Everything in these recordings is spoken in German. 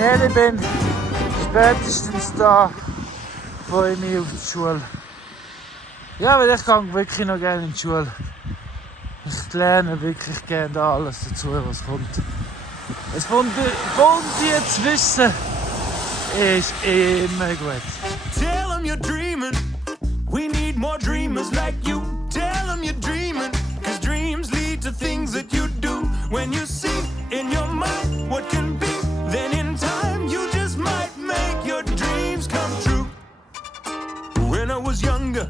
ich ehrlich bin, spätestens da freue ich mich auf die Schule. Ja, weil ich gehe wirklich noch gerne in die Schule. Ich lerne wirklich gerne da alles dazu, was kommt. Es fundiertes Wissen ist immer gut. Tell them you're dreaming. We need more dreamers like you. Tell them you're dreaming. Cause dreams lead to things that you do. When you see in your mind what can be, then in time you just might make your dreams come true. When I was younger,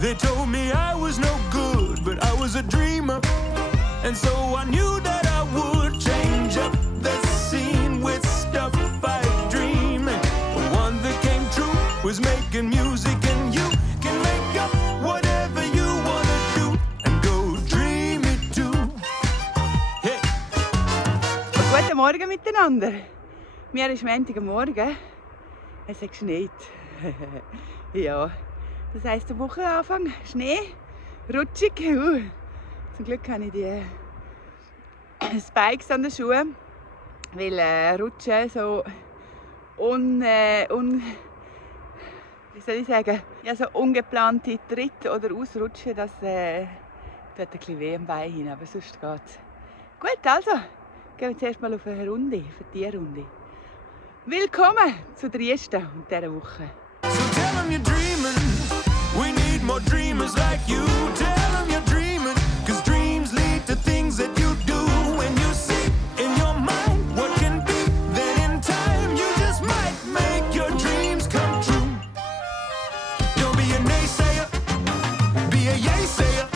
they told me I was no good, but I was a dreamer. And so I knew that I would change up the scene with stuff I dream. And one that came true was making music, and you can make up whatever you wanna do and go dream it too. Hey. Guten Morgen miteinander. Mir ist Montagmorgen. Es hat geschneit. Ja, das heisst der Wochenanfang. Schnee, rutschig. Zum Glück habe ich die Spikes an den Schuhen, weil Rutschen so wie soll ich sagen, ja, so ungeplante Tritte oder Ausrutschen, das tut ein bisschen weh am Bein hin, aber sonst geht's. Gut, also gehen wir zuerst mal auf eine Runde, auf eine Tierrunde. Willkommen zu Drieschta und dieser Woche. So tell them you're dreaming. We need more dreamers like you. Tell them you're dreaming. Cause dreams lead to things that you do. When you see in your mind what can be, then in time you just might make your dreams come true. Don't be a naysayer, be a yay-sayer.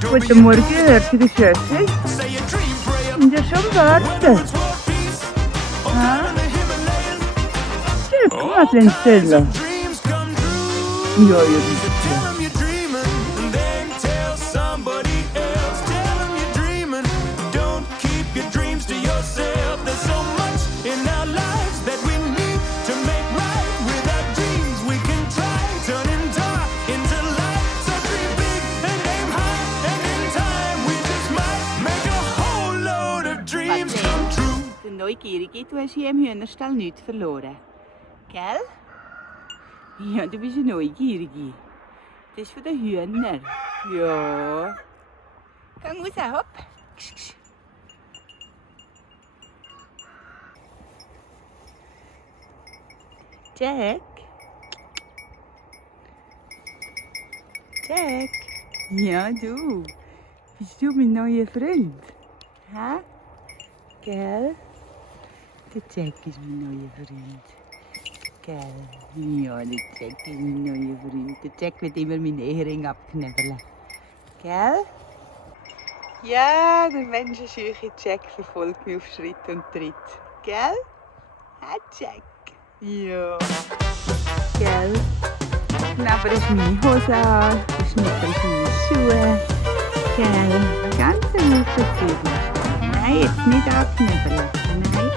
Guten Morgen, hört ihr die Schöpfe? Say a dream prayer. Und ja schon Whether warten. it's world peace or down in the Himalayas. Was denn Stella? Dreams come true. Ja, ja, Tell them you're dreaming, and then tell somebody else. Tell them you're dreaming, don't keep your dreams to yourself. There's so much in our lives that we need to make right with our dreams. We can try turning dark into light. So dream big and aim high, and in time we just might make a whole load of dreams come true. Der Neugierige, du hast hier im Hühnerstall nichts verloren. Gell? Ja, du bist ein Neugierige. Das ist von den Hühnern. Ja. Geh raus, hopp. Ksch, ksch. Jack? Jack? Ja, du. Bist du mein neuer Freund? Hä? Gell? Der Jack ist mein neuer Freund. Gell? Ja, der Jack ist mein neuer Freund. Der Jack wird immer meinen Ehering abknebeln. Gell? Ja, der menschenscheuche Jack verfolgt mich auf Schritt und Tritt. Gell? Hä, Jack? Ja. Gell? Knabber ist meine Hose an, der Schnipper ist meine Schuhe. Gell? Ganz ein Haufen Zwiebeln. Nein, jetzt nicht abknebeln. Nein.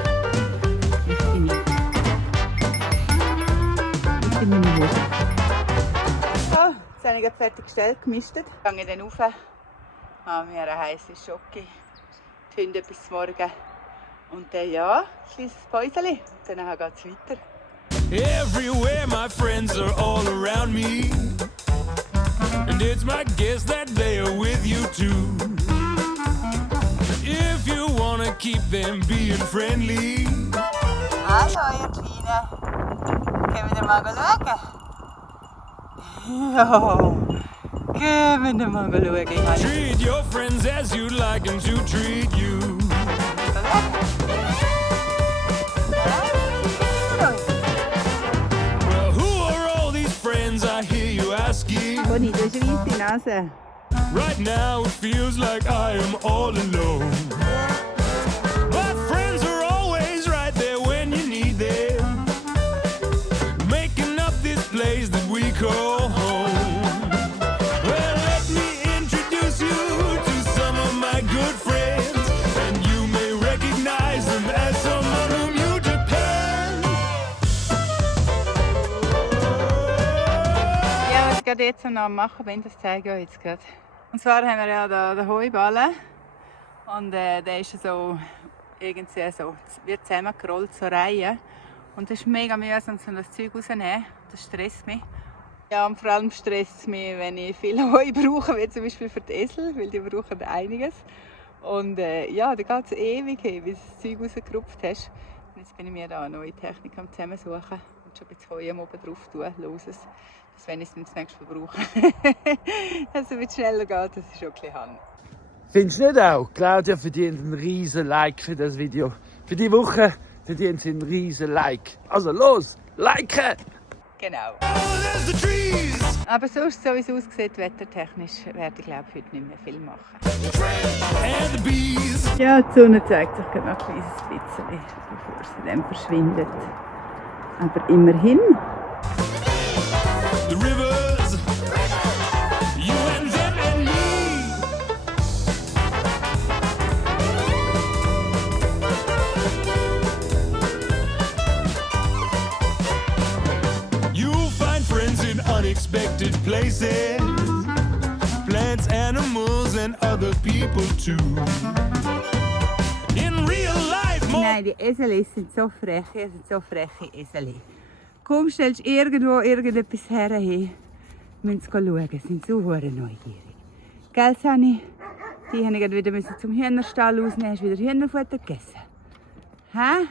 Das bin ich. Das sind meine Hose. So, jetzt habe ich gerade fertiggestellt, gemistet. Ich gehe dann rauf, mache mir eine heiße Schoki, die Hunde bis morgen. Und dann ja, schließe das Päuschen und dann geht es weiter. Everywhere my friends are all around me, and it's my guess that they are with you too. If you wanna keep them being friendly. Hallo ihr Kleinen, gehen wir mal schauen? Ja, gehen wir mal schauen. Treat your friends as you'd like them to treat you. Well, who are all these friends I hear you asking? Conny, du hast eine weisse Nase. Right now it feels like I am all alone. My friends are always right there when you need them, making up this place that we call home. Well, let me introduce you to some of my good friends, and you may recognize them as someone whom you depend. Ja, was ich gerade jetzt noch machen bin, das zeige ich euch jetzt gerade. Und zwar haben wir ja den Heuballen und der ist so irgendwie so, es wird zusammengerollt, so Reihen. Und das ist mega mühsam, um das Zeug rauszunehmen. Das stresst mich. Ja, und vor allem stresst es mich, wenn ich viel Heu brauche, wie zum Beispiel für die Esel, weil die brauchen einiges. Und ja, da geht es ewig hin, bis du das Zeug rausgerupft hast. Und jetzt bin ich mir da eine neue Technik am Zusammensuchen und schon ein bisschen Heu oben drauf tun, los es. Dass wenn ich es das nächste Mal brauche, dass es ein bisschen schneller geht, das ist auch ein bisschen Hand. Findest du nicht auch? Claudia verdient einen riesen Like für das Video. Für die Woche verdient sie einen riesen Like. Also los, liken! Genau. Oh, there's the trees. Aber sonst, so wie es aussieht, wettertechnisch, werde ich glaube heute nicht mehr viel machen. And the bees. Ja, die Sonne zeigt sich gerade noch ein kleines bisschen, bevor sie dann verschwindet. Aber immerhin. The rivers. You and them and me. You'll find friends in unexpected places. Plants, animals and other people too. In real life, more. Nein, die Eseli sind so frech, ihr sind so freche Eseli. Komm, stellst irgendwo irgendetwas her hin. Müssen sie schauen, sind so neugierig. Gell, Sani? Die haben gerade wieder zum Hühnerstall rausnehmen. Hast du wieder Hühnerfutter gegessen? Hä?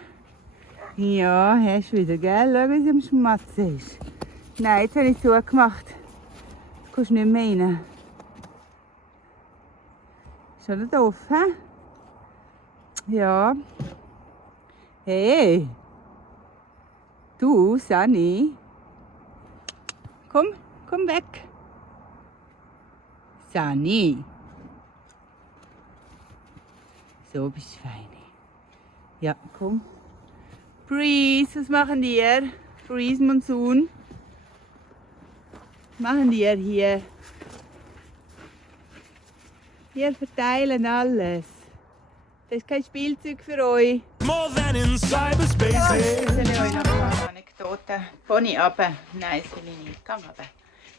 Ja, hast du wieder, gell? Schau, wie sie am Schmatzen ist. Nein, jetzt habe ich es zugemacht. Jetzt kommst du nicht mehr rein. Ist schon doof, hä? Ja. Hey! Du, Sani? Komm weg! Sani! So bist du fein. Ja, komm. Breeze, was machen die? Breeze, Monsun. Was machen die hier? Wir verteilen alles. Das ist kein Spielzeug für euch. More than in cyberspace. Ich erzähle euch noch eine Anekdote. Pony runter. Nein, soll ich nicht. Geh runter.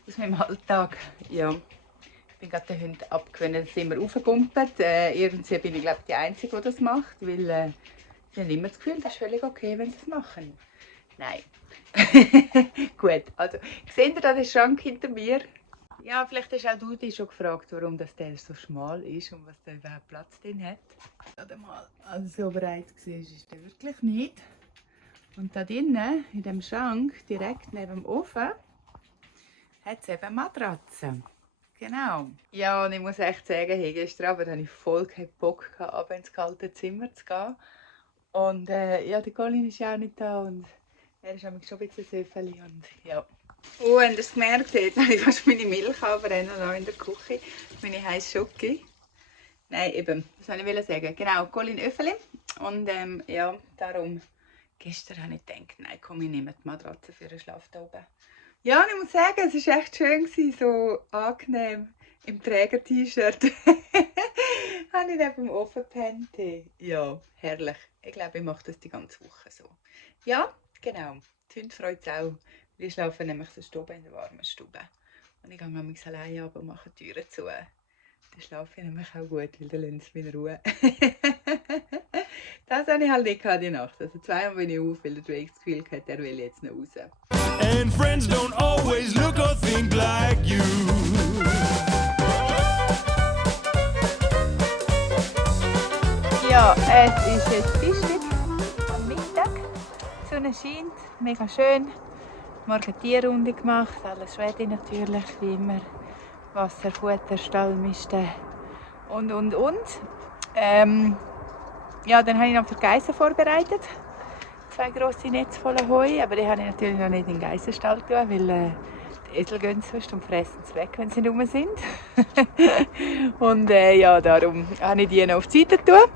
Aus meinem Alltag. Ja. Ich bin gerade den Hund abgewöhnt, dass sie immer raufgumpelt. Irgendwie bin ich, glaube ich, die Einzige, die das macht. Weil ich habe immer das Gefühl, das ist völlig okay, wenn sie es machen. Nein. Gut, also seht ihr da den Schrank hinter mir? Ja, vielleicht hast auch du dich schon gefragt, warum das der so schmal ist und was da überhaupt Platz drin hat. Gerade mal, also so breit war, ist der wirklich nicht. Und da drinnen, in dem Schrank, direkt neben dem Ofen, hat es eben Matratzen. Genau. Ja, und ich muss echt sagen, hey, gestern Abend hatte ich voll keinen Bock, runter ins kalte Zimmer zu gehen. Und ja, der Colin ist ja auch nicht da und er ist schon ein bisschen süffelig und ja. Oh, habt ihr es gemerkt? Jetzt habe ich fast meine Milch anbrennen in der Küche. Meine heiße Schoki. Nein, eben, was soll ich sagen? Genau, Colin Öffeli. Und ja, darum, gestern habe ich gedacht, nein, komm, ich nehme die Matratze für einen Schlaf da oben. Ja, und ich muss sagen, es war echt schön, so angenehm im Träger-T-Shirt. Habe ich neben dem Ofen gepennt. Ja, herrlich. Ich glaube, ich mache das die ganze Woche so. Ja, genau. Die Hunde freut es auch. Wir schlafen nämlich so oben in der warmen Stube. Und ich gehe manchmal alleine ab und mache die Türen zu. Dann schlafe ich nämlich auch gut, weil dann lassen sie mich in Ruhe. Das habe ich halt nicht die Nacht. Also zweimal bin ich auf, weil der Drake das Gefühl hat, er will jetzt noch raus. And friends don't always look or think like you. Ja, es ist jetzt Dienstag am Mittag. Die Sonne scheint, mega schön. Morgen Tierrunde gemacht, alles ready natürlich, wie immer. Wasser, Futter, Stallmiste und. Ja, dann habe ich noch für die Geissen vorbereitet. 2 grosse Netze voller Heu, aber die habe ich natürlich noch nicht in den Geissenstall getan, weil die Esel gehen sonst und fressen es weg, wenn sie rum sind. Und ja, darum habe ich die noch auf die Seite getan.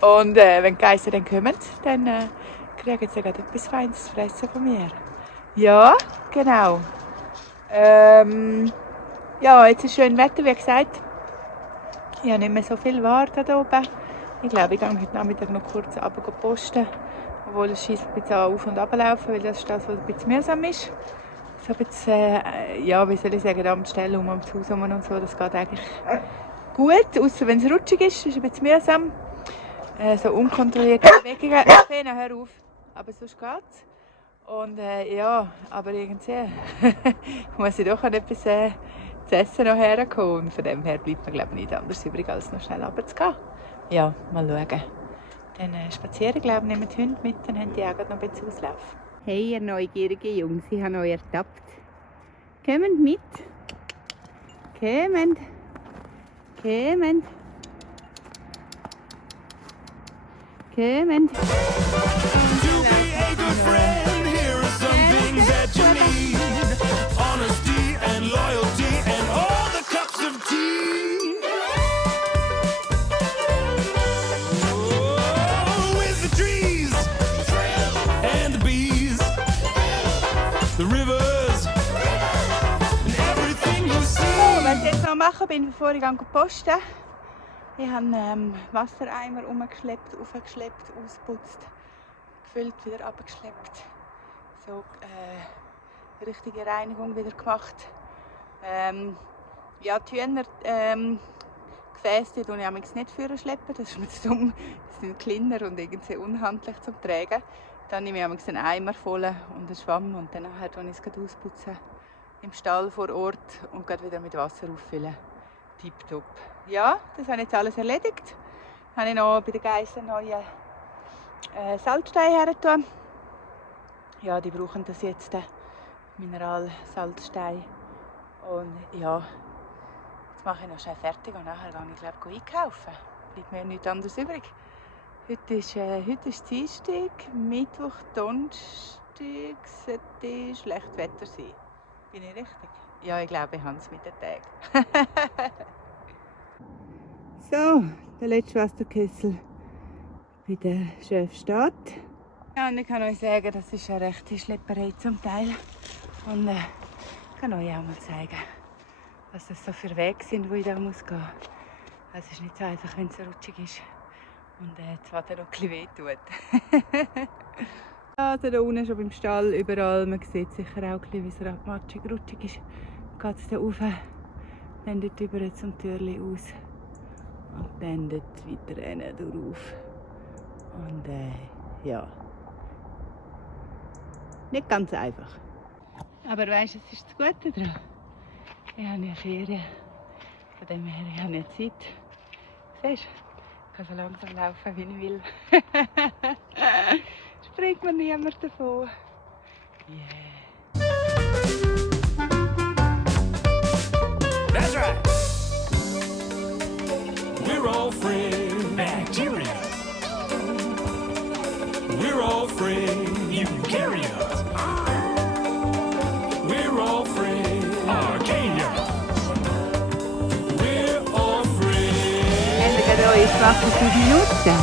Und wenn die Geissen dann kommen, dann kriegen sie gerade etwas Feines zu fressen von mir. Ja, genau. Ja, jetzt ist schön Wetter, wie gesagt. Ich habe nicht mehr so viel Ware hier oben. Ich glaube, ich gehe heute Nachmittag noch kurz runter posten. Obwohl es scheisst ein bisschen auf- und runterlaufen, weil das ist das, was ein bisschen mühsam ist. So ein bisschen, ja, wie soll ich sagen, am Stellen um das Haus herum und so, das geht eigentlich gut. Außer wenn es rutschig ist, ist es ein bisschen mühsam. so unkontrollierte Bewegungen. Fena, hör auf. Aber sonst geht's. Und ja, aber irgendwie muss ich doch an etwas zu essen noch herkommen. Und von dem her bleibt mir glaube ich nicht anders übrig, als noch schnell runterzugehen. Ja, mal schauen. Dann spazieren, glaube ich, nehmen die Hunde mit, dann haben die auch noch ein bisschen Auslauf. Hey, ihr neugierigen Jungs, ich habe euch ertappt. Kommt mit. Kommt. Kommt. Kommt. To be a good friend, here are some things that you need. Honesty and loyalty and all the cups of tea. Oh, with the trees and the bees, the rivers and everything you see. So, was ich jetzt noch machen bin, bevor ich posten, ich habe Wassereimer umgeschleppt, aufgeschleppt, ausputzt, gefüllt, wieder abgeschleppt. So richtige Reinigung wieder gemacht. Ja, die Hühner Gefäße tue ich amigs nicht für schleppen, das ist mir zu dumm. Die sind kleiner und irgendwie unhandlich zum Tragen. Dann nehme ich amigs einen Eimer voll und einen Schwamm und dann tue ich es ausputzen im Stall vor Ort und wieder mit Wasser auffüllen. Tipptopp. Ja, das habe ich jetzt alles erledigt. Dann habe ich noch bei den Geissen neue Salzsteine hergetan. Ja, die brauchen das jetzt, Mineralsalzstein. Und ja, jetzt mache ich noch schnell fertig und nachher gehe ich glaube einkaufen. Bleibt mir nichts anderes übrig. Heute ist Dienstag, Mittwoch, Donnerstag sollte schlechtes Wetter sein. Bin ich richtig? Ja, ich glaube, ich habe es mit den Tagen. So, der letzte Wasserkessel bei der Schön steht. Ja, und ich kann euch sagen, das ist eine rechte Schlepperei zum Teil. Und ich kann euch auch mal zeigen, was das so für Wege sind, wo ich da muss gehen. Also es ist nicht so einfach, wenn es so rutschig ist und zwar dann noch ein bisschen weh tut. Also da unten schon beim Stall, überall, man sieht sicher auch ein bisschen, wie es matschig, rutschig ist. Geht es da rauf, dann dort über zum Türli aus und dann dort weiter rein drauf. Und ja, nicht ganz einfach. Aber weisst du, es ist das Gute daran. Ich habe ja Ferien, von dem her ich habe ja Zeit. Siehst du, ich kann so langsam laufen, wie ich will. Springt mir niemand davon. Yeah. That's right. We're all friends. Bacteria. We're all friends. Eukaryotes. We're all friends. Arcadia. We're all friends. Habt ihr euch gemacht für 5 Minuten?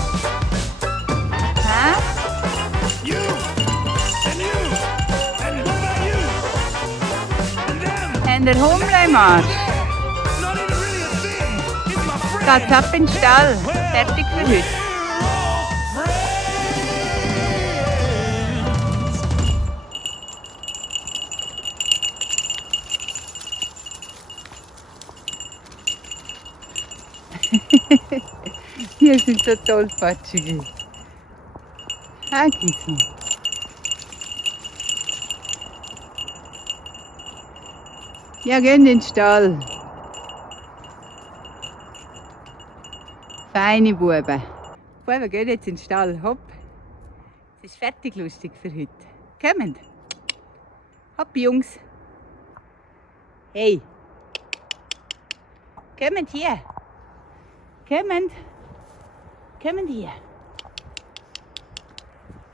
Hä? You and you and what about you and them? Habt ihr Hummel im Arsch? Not even really a thing. It's my friend. Geht's ab in den Stall. Fertig für heute. Hier sind so tollpatschige. Gießen. Ja, gehen in den Stall. Feine Buben. Buben, gehen jetzt in den Stall. Hopp. Es ist fertig lustig für heute. Kommt. Hopp, Jungs. Hey. Kommt hier. Kommt. Kommt hier.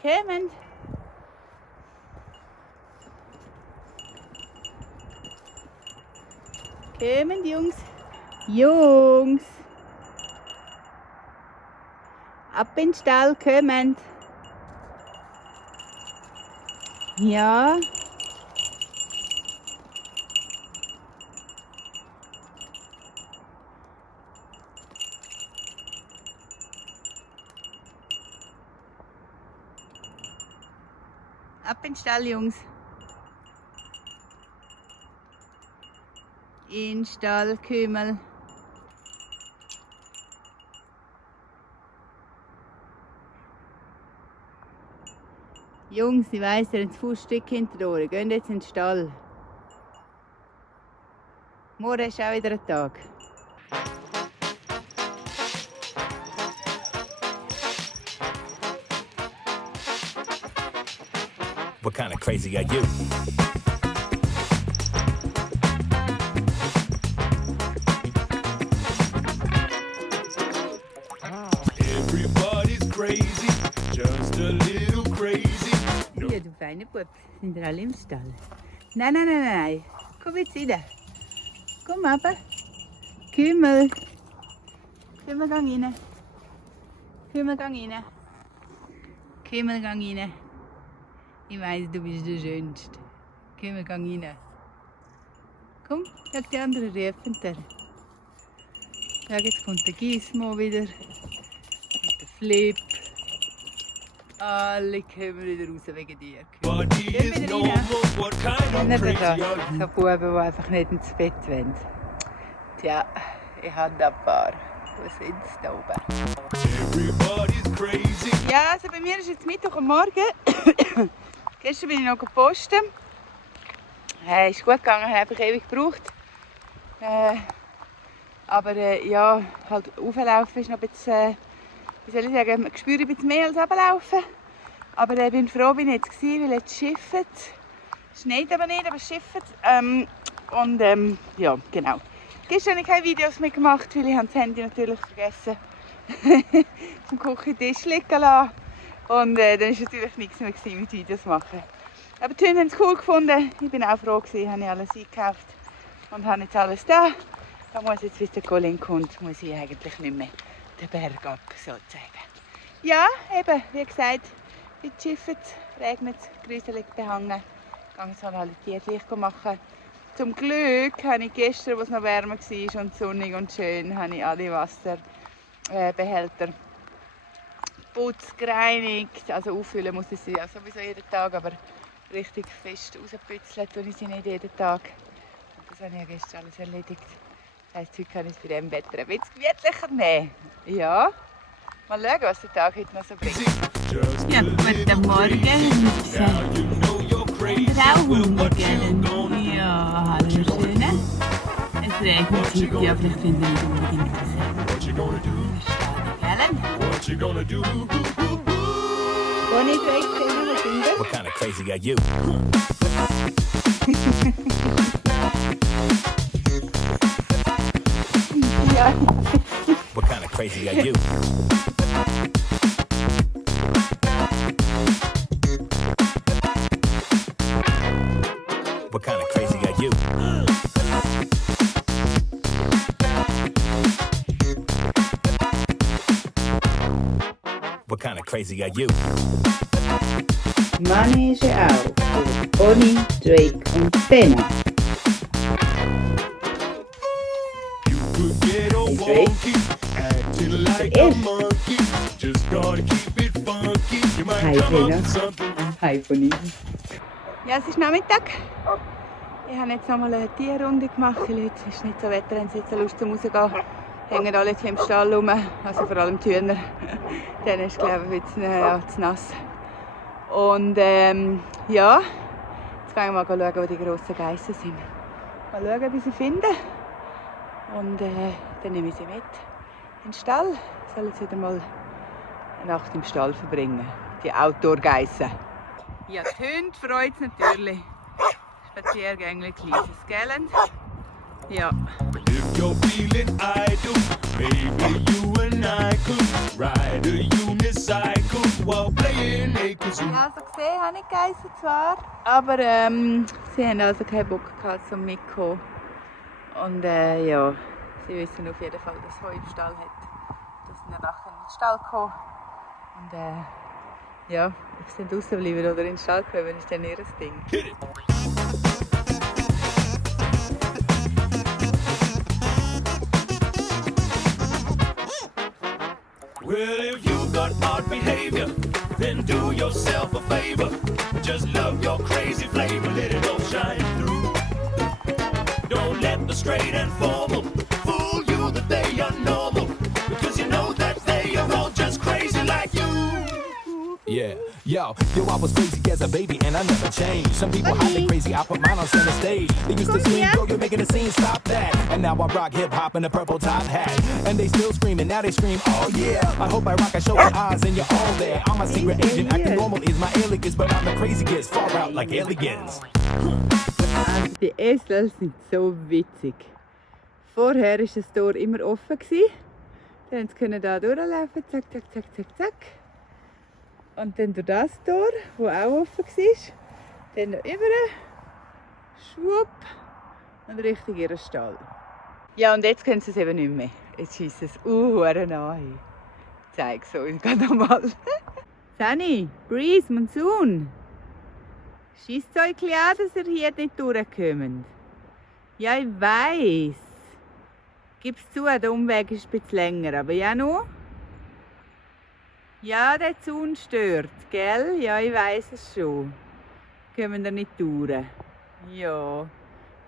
Kommt. Kommt, Jungs. Jungs. Ab in den Stall, kommt. Ja. Ab in den Stall, Jungs. In den Stall, Kümmel. Jungs, ich weiss, ihr habt das Fußstück hinter den Ohren. Geht jetzt in den Stall. Morgen ist auch wieder ein Tag. What kind of crazy are you? Everybody's crazy, just a little crazy. No. Ja, du feine Bub, sind wir alle im Stall? Nein. Komm jetzt rein. Komm runter. Kümmel. Kümmel, gang rein. Kümmel, gang rein. Kümmel, gang rein. Ich weiss, du bist der Schönste. Kümmel, gang rein. Komm, schau die anderen rufen dir. Schau, jetzt kommt der Gizmo wieder. Und der Flip. Alle kommen wieder raus wegen dir. Body is normal, what kind of Nicht crazy da. are you? So Buben, die einfach nicht ins Bett wollen. Tja, ich habe da ein paar. Wo sind sie da oben? Everybody's crazy. Ja, also bei mir ist jetzt Mittwoch am Morgen. Gestern bin ich noch gepostet. Ist gut gegangen, habe einfach ewig gebraucht. Aber ja, halt auflaufen ist noch ein bisschen, wie soll ich sagen, ich spüre ein bisschen mehr als runterlaufen. Aber ich bin froh, bin ich jetzt gewesen, weil jetzt schifft. Es schneit aber nicht, aber es schifft. Ja, genau. Gestern habe ich keine Videos mehr gemacht, weil ich das Handy natürlich vergessen vom Küchentisch liegen lassen. Und dann war natürlich nichts mehr mit Videos machen. Aber die Hunde haben es cool gefunden. Ich bin auch froh gewesen, habe ich alles eingekauft und habe jetzt alles da. Da muss jetzt, bis der Colin kommt, muss ich eigentlich nicht mehr den Berg ab, sozusagen. Ja, eben, wie gesagt, es schifft, regnet, gruselig behangen. Ich gehe jetzt halt die Licht machen. Zum Glück habe ich gestern, als es noch wärmer war und sonnig und schön, habe ich alle Wasserbehälter putzt, gereinigt. Also auffüllen muss ich sie ja sowieso jeden Tag, aber richtig fest rauspützeln tue ich sie nicht jeden Tag. Und das habe ich ja gestern alles erledigt. Das heisst, heute kann ich es bei diesem Wetter ein bisschen gemütlicher nehmen. Ja, mal schauen, was der Tag heute noch so bringt. Ja, guten Morgen. Rauchhunde. Ja, hallo Schöne. Es regnet heute, ja, vielleicht finden wir nicht unbedingt das. Bonnie, What kind of crazy are you? ja. What kind of crazy are you? What kind of crazy are you? What kind of crazy are you? Manege auf für Bonnie, Drake und Benna. You could get all wonky, acting like a monkey. Just gotta keep it funky. You might Hi, come up Benna. with something. Hi, Bonnie. Ja, es ist Nachmittag. Ich habe jetzt nochmal eine Tierrunde gemacht, weil heute ist nicht so Wetter, haben sie jetzt Lust zum Rausgehen. Hängen alle jetzt im Stall rum, also vor allem die Hühner. Dann ist, glaube ich, jetzt zu nass. Und ja, jetzt gehen wir mal schauen, wo die grossen Geissen sind. Mal schauen, wie sie finden. Und dann nehme ich sie mit in den Stall. Sollen sie wieder mal eine Nacht im Stall verbringen. Die Outdoor-Geissen. Ja, die Hunde freut es natürlich. Spaziergänge, kleines Gellen. Ja. If you're feeling idle, maybe you and I could ride a unicycle while playing a kazoo. Also gesehen habe ich Geissen zwar, aber sie haben also keinen Bock gehabt zum Mitkommen. Und ja, sie wissen auf jeden Fall, dass Heu im Stall hat. Dass sie dann nachher in den Stall kommen. Und ja, ob sie dann draußen bleiben oder in den Stall kommen, ist dann ihr Ding. Hit it. Well, if you've got odd behavior, then do yourself a favor. Just love your crazy flavor, let it all shine through. Don't let the straight and formal fool you that they are normal, because you know that they are all just crazy like you. Yeah, Yo, I was crazy as a baby and I never changed. Some people hide crazy, I put mine on center stage. They used to scream, yo, you're making a scene, stop that. And now I rock hip-hop in a purple top hat. And they still screaming, now they scream, oh yeah. I hope I rock, I show my eyes and you're all there. I'm a secret agent, acting normal is my alias, but I'm the crazy kids, far out like aliens. Also die Esel sind so witzig. Vorher war das Tor immer offen. Dann können sie hier durchlaufen, zack, zack, zack, zack, zack. Und dann durch das Tor, das auch offen war, dann noch über, schwupp, und Richtung ihren Stall. Ja, und jetzt können sie es eben nicht mehr. Jetzt schiessen sie es an. Ich zeige es euch gerade nochmal. Sunny, Breeze, Monsoon. Schiesst euch klar, dass ihr hier nicht durchkommt. Ja, ich weiss. Gib's zu, der Umweg ist ein bisschen länger, aber ja noch. Ja, der Zaun stört, gell? Ja, ich weiss es schon. Kommen wir nicht durch. Ja.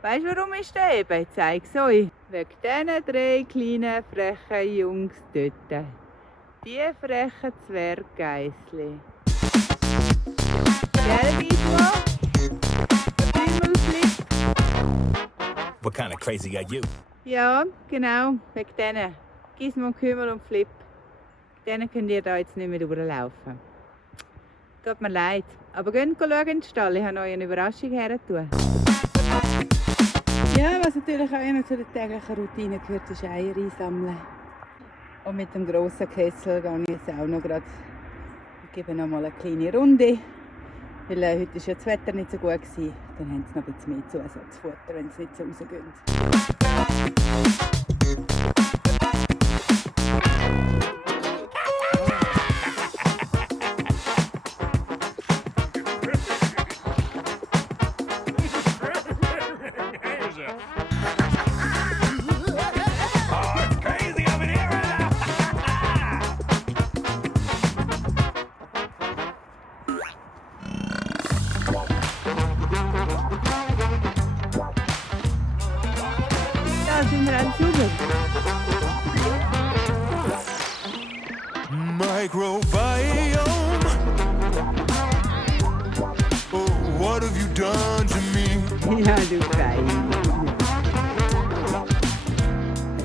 Weißt du, warum ist der eben? Ich zeig's euch. Wegen diesen 3 kleinen, frechen Jungs dort. Die frechen Zwerggeissli. Gell, Gismo? Himmelflip. What kind of crazy are you? Ja, genau, wegen denen. Gizmo, Kümmel und Flip. Denen könnt ihr da jetzt nicht mehr durchlaufen. Tut mir leid. Aber geht schauen in den Stall, ich habe euch eine Überraschung hergetan. Ja, was natürlich auch immer zu der täglichen Routine gehört, ist Eier einsammeln. Und mit dem grossen Kessel gehe ich jetzt auch noch gerade und gebe noch mal eine kleine Runde. Weil heute war ja das Wetter nicht so gut. Dann haben sie noch ein bisschen mehr Zusatzfutter, wenn sie nicht so rausgehen. Microbiome. Oh, what have you done to me? Ja, du Fein.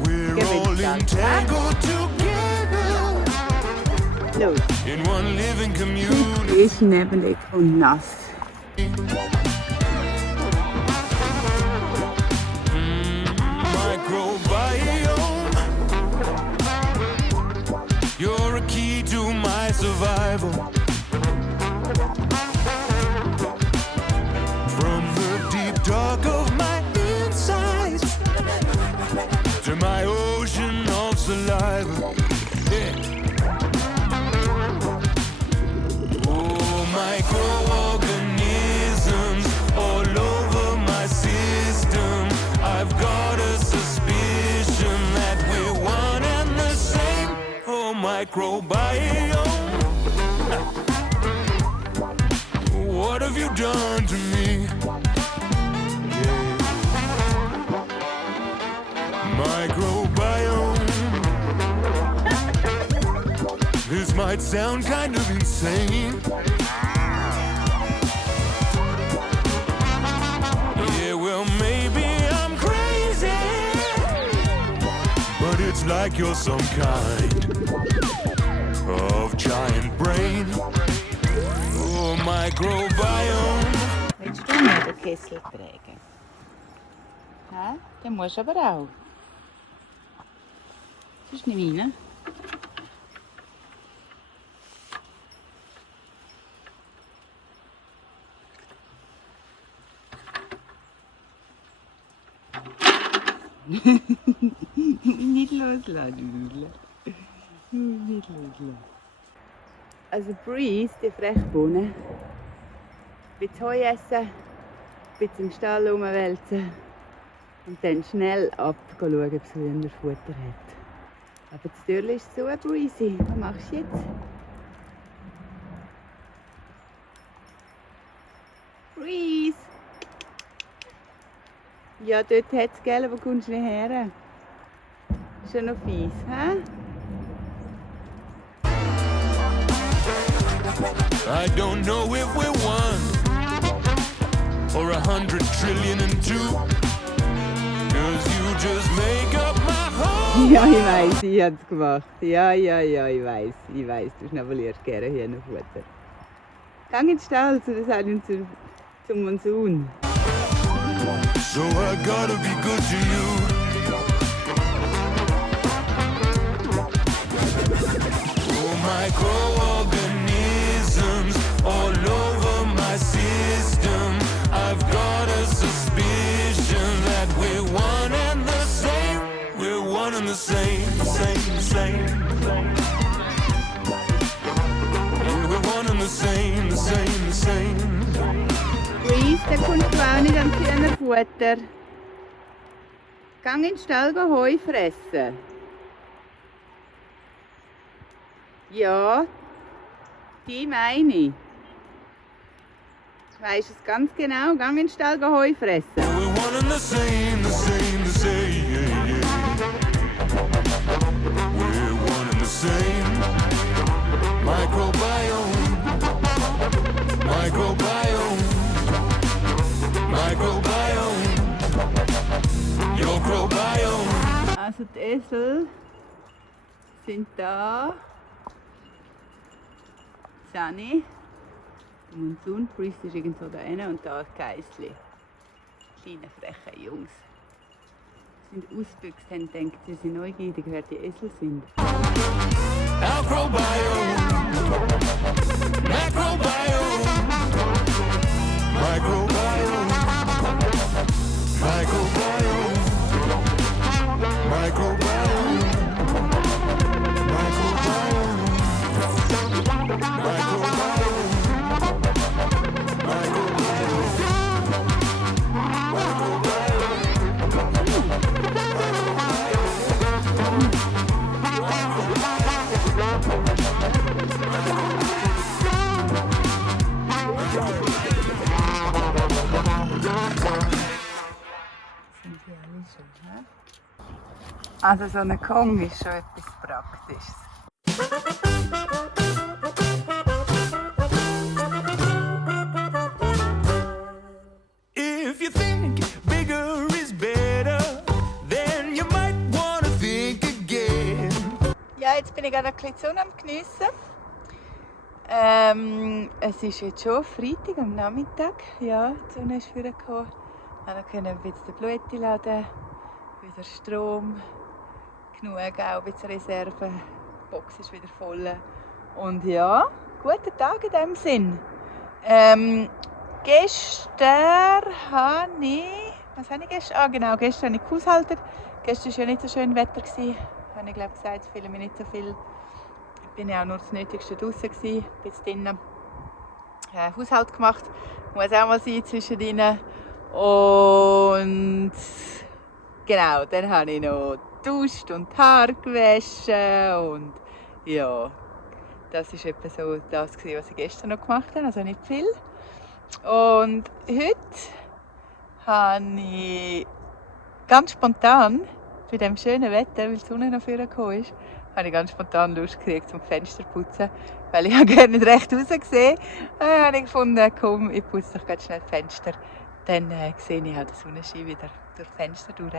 We're all entangled together Los. in one living community. Ist nebelig und nass. Microbiome. You're a key to my survival. From the deep dark of my insides to my ocean of saliva. Yeah. Oh, microorganisms all over my system. I've got a suspicion that we're one and the same. Oh, microbiome. What have you done to me? Yeah. Microbiome. This might sound kind of insane. Yeah, well, maybe I'm crazy, but it's like you're some kind of giant brain. Oh, microbiome. Willst du noch den Kessel tragen? Hä? Den musst du aber auch. Das ist nicht meine. Nicht loslassen. Nicht loslassen. Also Breeze, die Frechbohne. Ein bisschen Heu essen, ein bisschen im Stall rumwälzen und dann schnell ab schauen, ob es Hühnerfutter hat. Aber das Türchen ist zu, Breezy. Was machst du jetzt? Breeze! Ja, dort hat es, gell, aber kommst du nicht her. Ist ja noch fies, hä? I don't know if we're one or 100 trillion and two, 'cause you just make up my heart. Ja, ich weiss, ich hab's gemacht. Ja, ich weiss, du schnabelierst gerne Hühnerfutter. Geh in den Stall zum Monsun. So I gotta be good to you. Oh, microorganisms all over my system. I've got a suspicion that we're one and the same. We're one and the same. And we're one and the same. Reese, da kommst du auch nicht ans Hühnerfutter. Geh in den Stall Heu fressen. Ja, die meine ich. Du weisst es ganz genau. Geh in den Stall Heu fressen. We're one and the same. We're one and the same. Microbiome. Your microbiome. Also die Esel sind da. Sani. Der Monsun, Priest ist irgendwo da hinten und da ist Geissli. Kleine freche Jungs. Sind ausgebüxt, haben gedacht, sie sind neugierig, wer die Esel sind. Microbiome. Also so ein Kong ist schon etwas Praktisches. If you think bigger is better, then you might wanna think again. Ja, jetzt bin ich gerade ein bisschen die Sonne am Geniessen. Es ist jetzt schon Freitag am Nachmittag. Ja, die Sonne ist vorgekommen. Wir können ein bisschen Blüte laden, wieder Strom, genug auch ein bisschen Reserve. Die Box ist wieder voll. Und ja, guten Tag in dem Sinn. Gestern habe ich... Was habe ich gestern? Ah genau, gestern habe ich gehaushaltet. Gestern war ja nicht so schön Wetter. Habe ich glaube gesagt, viele mich nicht so viel. Ich bin ja auch nur das Nötigste draußen gewesen, bin drinnen. Haushalt gemacht, muss auch mal sein zwischendrin. Und genau, dann habe ich noch geduscht und die Haare gewaschen und ja, das war etwa so das, was ich gestern noch gemacht habe, also nicht viel. Und heute habe ich ganz spontan, bei diesem schönen Wetter, weil die Sonne noch vorgekommen ist, habe ich ganz spontan Lust gekriegt zum Fenster putzen, weil ich gerne nicht recht rausgesehen habe. Dann habe ich gefunden, komm, ich putze doch ganz schnell das Fenster. Dann sehe ich auch den Sonnenschein wieder durch das Fenster durch.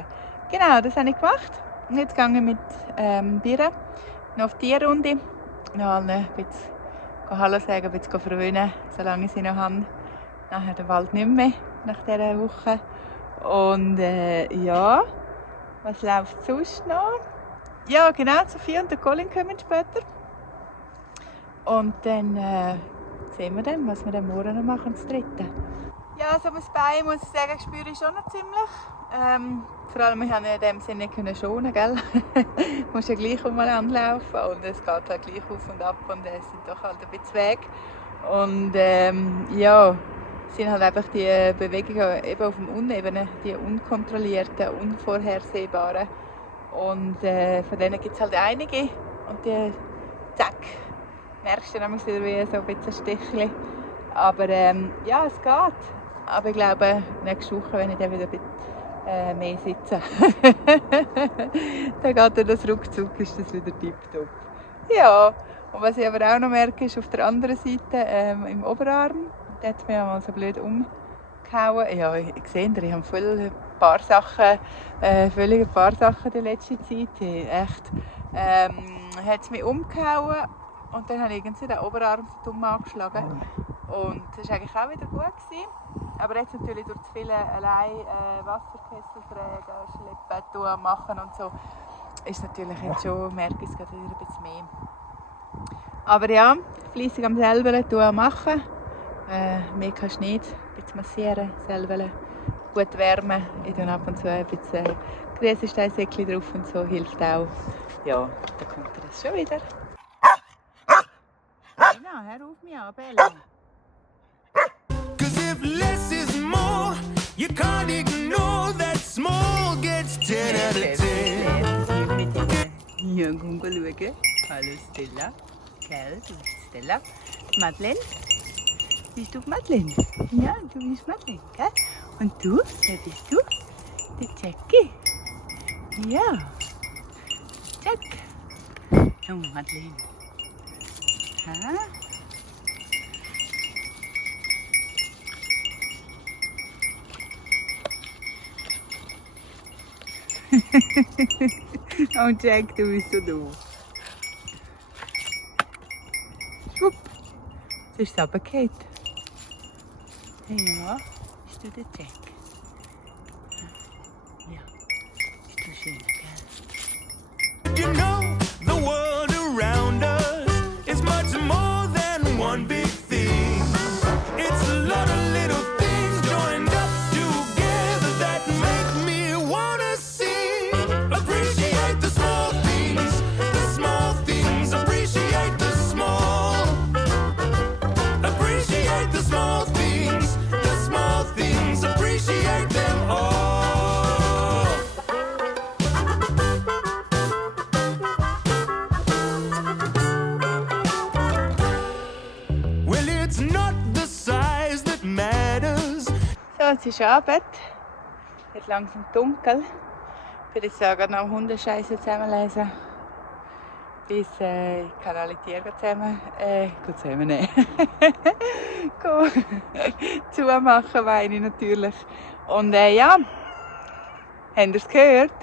Genau, das habe ich gemacht. Und jetzt gehe ich mit Birre noch auf die Runde. Noch allen ein bisschen Hallo sagen, ein bisschen verwöhnen, solange ich sie noch habe. Nachher den Wald nicht mehr, nach dieser Woche. Und ja, was läuft sonst noch? Ja, genau, Sophie und der Colin kommen später. Und dann sehen wir dann, was wir dann morgen noch machen, das Dritte. Ja, so das Bein, muss ich sagen, spüre ich schon noch ziemlich. Vor allem, ich konnte in dem Sinne nicht schonen, gell? Du musst ja gleich einmal anlaufen und es geht halt gleich auf und ab und es sind doch halt ein bisschen weg. Und ja, es sind halt einfach die Bewegungen eben auf dem Unebenen, die unkontrollierten, unvorhersehbaren. Und von denen gibt es halt einige und die, zack, merkst du dann wieder wie so ein bisschen Stichchen. Aber ja, es geht. Aber ich glaube, nächste Woche, wenn ich dann wieder ein bisschen mehr sitze, dann geht das ruckzuck, ist das wieder tipptopp. Ja, Und was ich aber auch noch merke, ist auf der anderen Seite im Oberarm. Der hat mich einmal so blöd umgehauen. Ja, ich sehe, ich habe völlig ein paar Sachen die letzte Zeit. Echt. Hat es mich umgehauen und dann habe ich irgendwie den Oberarm so dumm angeschlagen. Und das war eigentlich auch wieder gut gewesen. Aber jetzt natürlich durch das viele alei Wasserkessel tragen, schleppen, tun, machen und so, ist natürlich jetzt schon, merke ich es gerade wieder ein bisschen mehr. Aber ja, fleissig am selber tun, machen. Mehr kannst du nicht. Ein bisschen massieren, selber gut wärmen. Ich tue ab und zu ein bisschen Grießensteinsäckchen drauf und so, hilft auch. Ja, dann kommt das schon wieder. Genau, hör auf mich an, Bella. Cause if less is more, you can't ignore that small gets 10 out of 10. Ja, komm schauen. Hallo Stella. Gell, du bist Stella. Madeleine. Bist du Madeleine? Ja, du bist Madeleine, gell? Und du? Wer bist du? Der Jackie. Ja. Jack. Oh, Madeleine. Ha? Oh Jack, du bist so doof. Schwupp. Jetzt ist es runtergefallen. Ja, bist du der Jack? Ja, bist du schön, gell? You know, the world around us is much more than one big thing. It's a lot of little things joined up together that make me wanna sing. Appreciate the small things, appreciate the small. Appreciate the small things, appreciate them all. Well, it's not the size that matters. So, es ist Abend. Es wird langsam dunkel. Ich würde sagen, noch Hundescheiße zusammenlesen. Bis ich kann alle Tiere zusammennehmen. Zumachen meine ich natürlich. Und ja, habt ihr es gehört?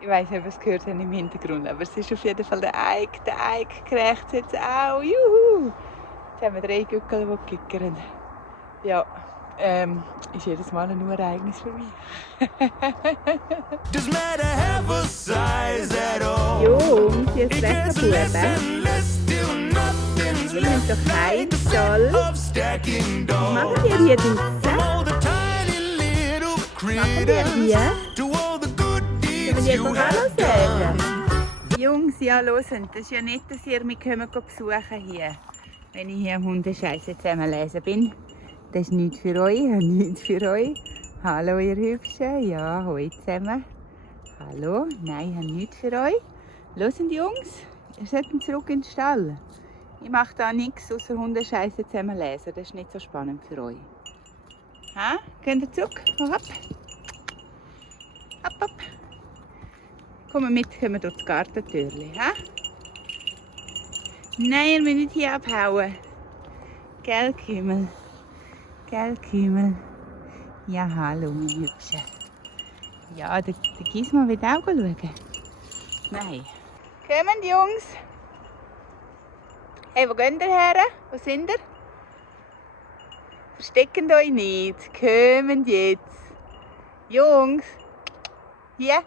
Ich weiss nicht, ob ihr es gehört habt im Hintergrund, aber es ist auf jeden Fall der Eik. Der Eik krächzt jetzt auch. Juhu! Jetzt haben wir 3 Gückel, die kickern. Ja, ist jedes Mal ein Urereignis für mich. Doesn't matter have a size at all. Jungs, hier ist It gets Leckerbuben. less and less till nothing's Die sind doch left. The heimtoll. set of stacking Was machen dolls. wir hier draussen? From all the tiny little Machen wir critters hier? to all the good Können deeds wir you jetzt Hallo have sagen? done. Jungs, ja, hören, das ist ja nicht, dass ihr mich besuchen hier, wenn ich hier Hundescheiße zusammenlesen bin. Das ist nichts für euch, nichts für euch. Hallo, ihr Hübschen. Ja, hoi zusammen. Hallo. Nein, ich habe nichts für euch. Hören, Jungs, ihr solltet zurück in den Stall. Ich mache da nichts außer Hundescheiße zusammenlesen. Das ist nicht so spannend für euch. Ha? Geht ihr zurück? Hopp, hopp. Hopp, hopp. Kommen mit, kommen wir durch das Gartentürchen. Ha? Nein, ihr müsst nicht hier abhauen. Gell, Kümmel? Gell, Kümmel? Ja, hallo, mein Hübscher. Ja, der Gisma will auch schauen. Nein. Kommen, Jungs. Hey, wo geht ihr her? Wo sind ihr? Versteckt euch nicht. Kommt jetzt. Jungs. Hier.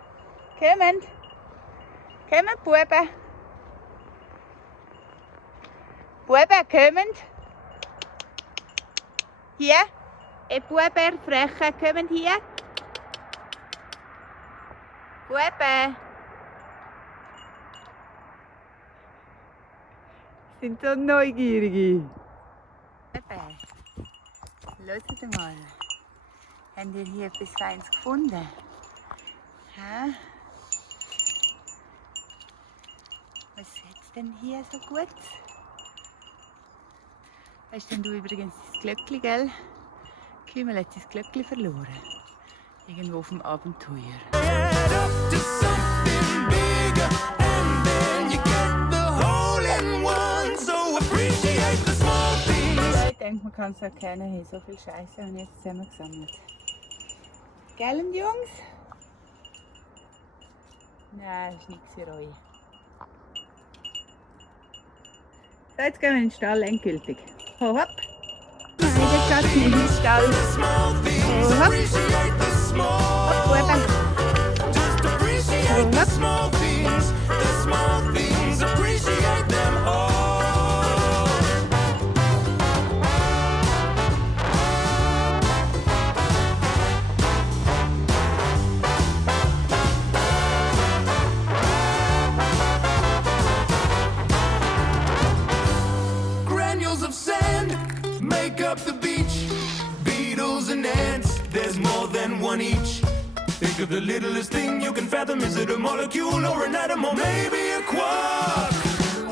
Kommt. Kommt, Buben. Buben, kommt. Hier. Ihr Buben, frechen, kommt hier. Buben. Sind so neugierige. Buben. Hört mal. Habt ihr hier etwas Feines gefunden? Hä? Was ist denn hier so gut? Hast denn du übrigens das Glöckli, gell? Kümmel hat sein Glöckli verloren. Irgendwo auf dem Abenteuer. Add up to something bigger, and then you get the hole in one. denke, man kann es erkennen. Hey, so viel Scheiße habe ich jetzt zusammengesammelt. Gell, Jungs? Nein, das ist nichts für euch. So, jetzt gehen wir in den Stall endgültig. Ho, hopp! Nein, jetzt geht es nicht in den Stall. Ho, hopp! Hopp, Buben! Ho, hopp! Make up the beach, beetles and ants, there's more than one each. Think of the littlest thing you can fathom. Is it a molecule or an atom or maybe a quark?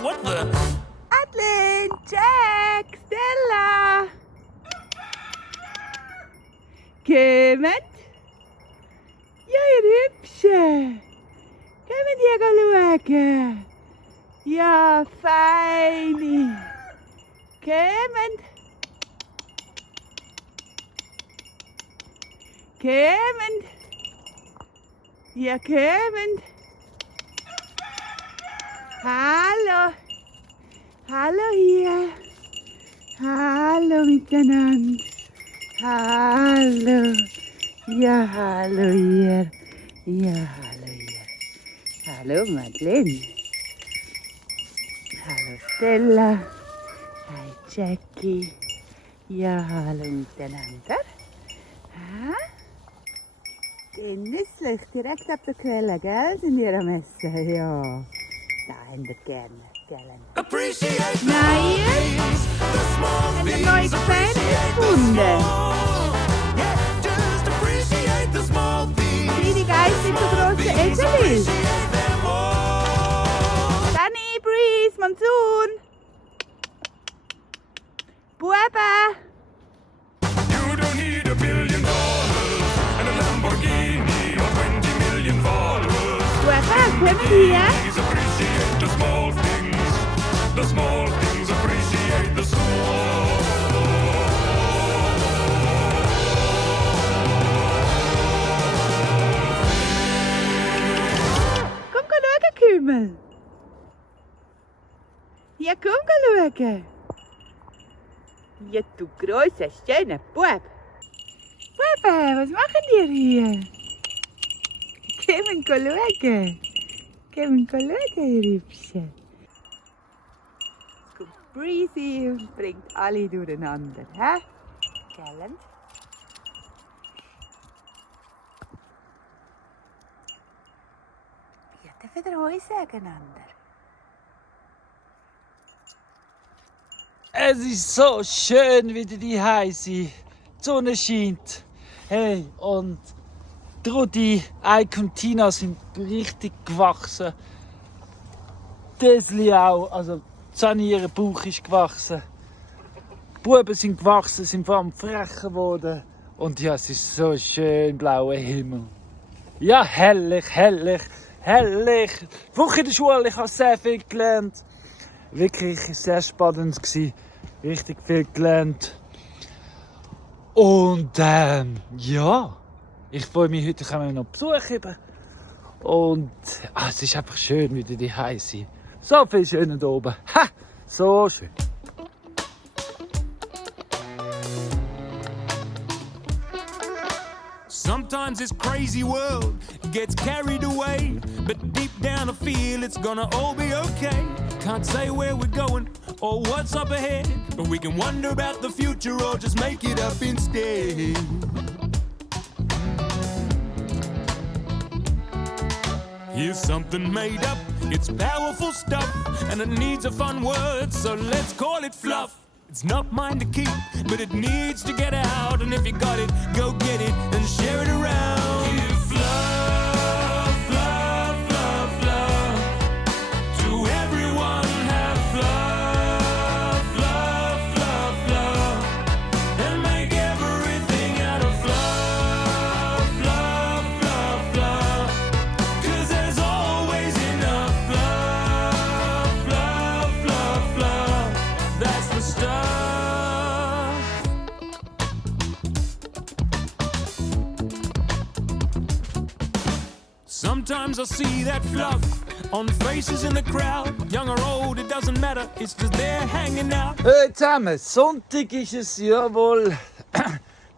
What the? Adeline, Jack, Stella! Kommt! Ja, ihr Hübschen! Kommt hier schauen! Ja, feini! Kommt! Kommt! Ja, kommt! Hallo! Hallo hier! Hallo miteinander! Hallo! Ja, hallo hier! Ja, hallo hier! Hallo Madeleine! Hallo Stella! Hi Jackie! Ja, hallo miteinander! Ha? Die Nüsslich, direkt ab der Quelle, gell? Sind ihr am Essen? Ja. Da habt ihr gerne, gell? Nein! Habt ihr neue Gefäße gefunden? Wie die Geister sind so grosse Esel. Danny, Breeze, Monsoon! Buben! You don't need $1 billion and a Lamborghini or 20 million followers. Buben, kommen hier! Please appreciate the small things. The small things, appreciate the small. Komm schauen, Kümmel! Ja, komm schauen! Ja, du grosser, schöner Bub! Buben, was machen ihr hier? Kommen schauen! Kommen schauen, ihr Hübschen! Jetzt kommt Breezy und bringt alle durcheinander, hä? Gell? Ja, dürfen ihr Heu sagen, Ander? Es ist so schön, wieder die heiße. Die Sonne scheint. Hey, und Trudi, Eike und Tina sind richtig gewachsen. Desli auch, also Zani, ihr Bauch ist gewachsen. Die Buben sind gewachsen, sind vor allem frecher geworden. Und ja, es ist so schön, blauer Himmel. Ja, herrlich, herrlich, herrlich. Die Woche in der Schule, ich habe sehr viel gelernt. Wirklich sehr spannend gewesen. Richtig viel gelernt. Und ja, ich freue mich, heute können wir noch Besuch haben. Und es ist einfach schön, wieder die heiße. So viel schön da oben. Ha! So schön. Sometimes this crazy world gets carried away, but deep down I feel it's gonna all be okay. Can't say where we're going or what's up ahead, but we can wonder about the future or just make it up instead. Here's something made up, it's powerful stuff, and it needs a fun word, so let's call it fluff. It's not mine to keep, but it needs to get out, and if you got it, go get it and share it around. Give fluff, fluff, fluff, fluff to everyone. Have fluff, fluff, fluff, fluff, and make everything out of fluff, fluff, fluff, fluff. 'Cause there's always enough fluff, fluff, fluff, fluff. That's the stuff. Sometimes I see that fluff on faces in the crowd. Young or old, it doesn't matter, it's just there hanging out. Hey zusammen, Sonntag ist es, jawohl.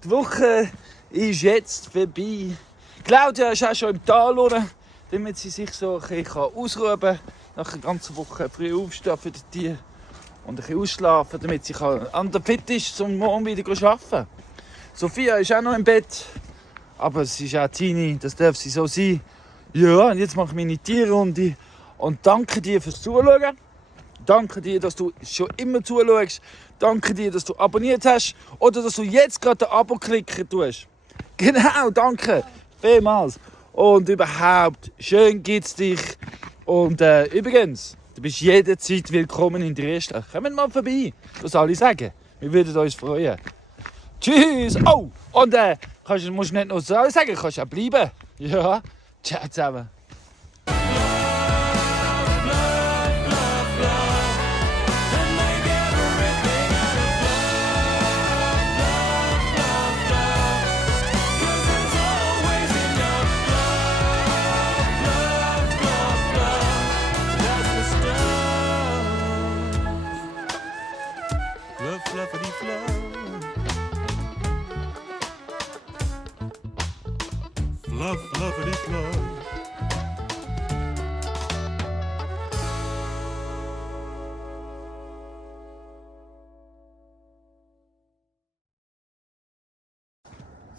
Die Woche ist jetzt vorbei. Claudia ist auch schon im Tal unten, damit sie sich so ein bisschen ausruhen kann. Nach einer ganzen Woche früh aufstehen für die Tiere und ein bisschen ausschlafen, damit sie an der fit ist, um morgen wieder zu arbeiten. Sophia ist auch noch im Bett, aber sie ist auch Teenie, das darf sie so sein. Ja, und jetzt mache ich meine Tierrunde und danke dir fürs Zuschauen. Danke dir, dass du schon immer zuschaust. Danke dir, dass du abonniert hast oder dass du jetzt gerade ein Abo klicken tust. Genau, danke. Vielmals. Und überhaupt, schön gibt's dich. Und übrigens, du bist jederzeit willkommen in Drieschta. Kommt mal vorbei, was alle sagen. Wir würden uns freuen. Tschüss. Oh, und musst nicht nur so sagen, kannst auch bleiben. Ja, ciao zusammen. Fluffity fluff. Fluff, fluffity fluff.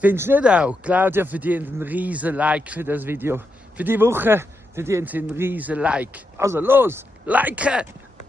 Findest du nicht auch? Claudia verdient einen riesen Like für das Video. Für die Woche verdient sie einen riesen Like. Also los, liken!